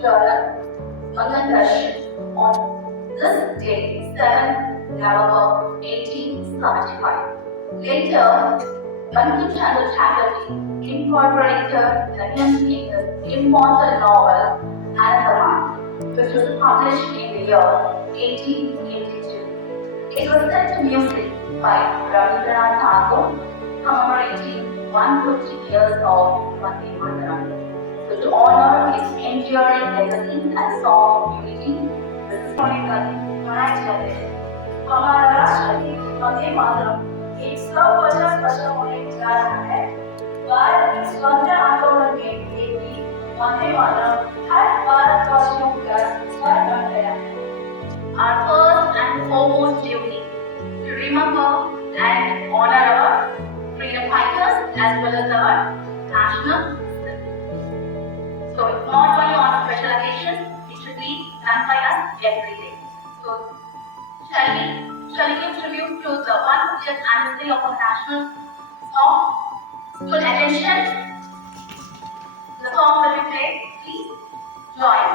journal Bodinayakanur on this day, 7 November 1875. Later, Matriculation faculty incorporated the hymn in the immortal novel Andaman, which was published in the year 1882. It was set to music by Taluk, commemorating 150 years of Vande Mataram. So to honor its enduring legacy and song of unity, this is मनाई जाती है। हमारा राष्ट्रगीत वंदे मातरम 150 वर्ष होने जा रहा है। भारत के स्वतंत्रता आंदोलन में ये गीत वंदे मातरम हर भारतवासियों का स्वर बन गया है। Our first and foremost duty to remember and honor our freedom fighters as well as our national symbol. So it's not only on special occasions, it should be done by us every day. So shall we give tribute to the 150th anniversary of our national song? Full attention. The song will be played. Please join.